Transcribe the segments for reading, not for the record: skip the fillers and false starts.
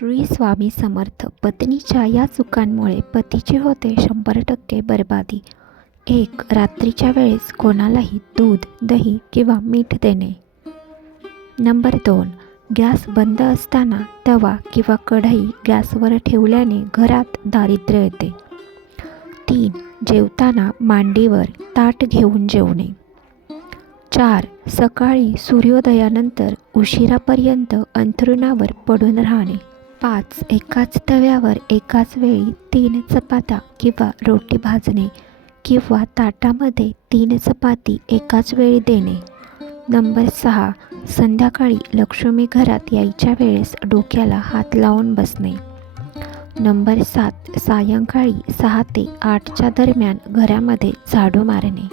श्री स्वामी समर्थ. पत्नीच्या या चुकांमुळे पतीची होते 100% बरबादी. 1. रात्रीच्या वेळेस कोणालाही दूध, दही किंवा मीठ देणे. नंबर 2. गॅस बंद असताना तवा किंवा कढई गॅसवर ठेवल्याने घरात दारिद्र्य येते. 3. जेवताना मांडीवर ताट घेऊन जेवणे. 4. सकाळी सूर्योदयानंतर उशिरापर्यंत अंथरुणावर पडून राहणे. 5. एकाच तव्यावर एकाच वेळी 3 चपात्या किंवा रोटी भाजणे किंवा ताटामध्ये 3 चपाती एकाच वेळी देणे. नंबर 6. संध्याकाळी लक्ष्मी घरात यायच्या वेळेस डोक्याला हात लावून बसणे. नंबर 7. सायंकाळी 6 ते 8च्या दरम्यान घरामध्ये झाडू मारणे.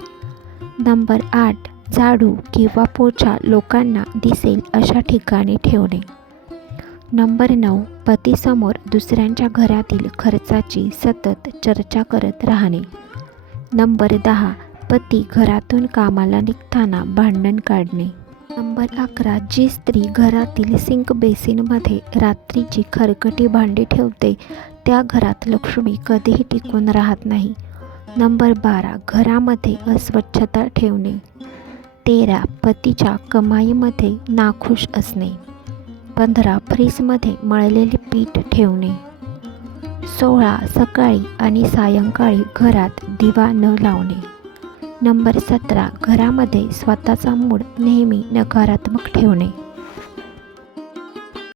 नंबर 8. झाडू किंवा पोछा लोकांना दिसेल अशा ठिकाणी ठेवणे. नंबर 9. पतीसमोर दुसऱ्यांच्या घरातील खर्चाची सतत चर्चा करत राहणे. नंबर 10. पती घरातून कामाला निघताना भांडण काढणे. नंबर 11. जी स्त्री घरातील सिंक बेसिनमध्ये रात्रीची खरकटी भांडी ठेवते त्या घरात लक्ष्मी कधीही टिकून राहत नाही. नंबर 12. घरामध्ये अस्वच्छता ठेवणे. 13. पतीच्या कमाईमध्ये नाखुश असणे. 15. फ्रीजमध्ये मळलेले पीठ ठेवणे. 16. सकाळी आणि सायंकाळी घरात दिवा न लावणे. नंबर 17. घरामध्ये स्वतःचा मूड नेहमी नकारात्मक ठेवणे.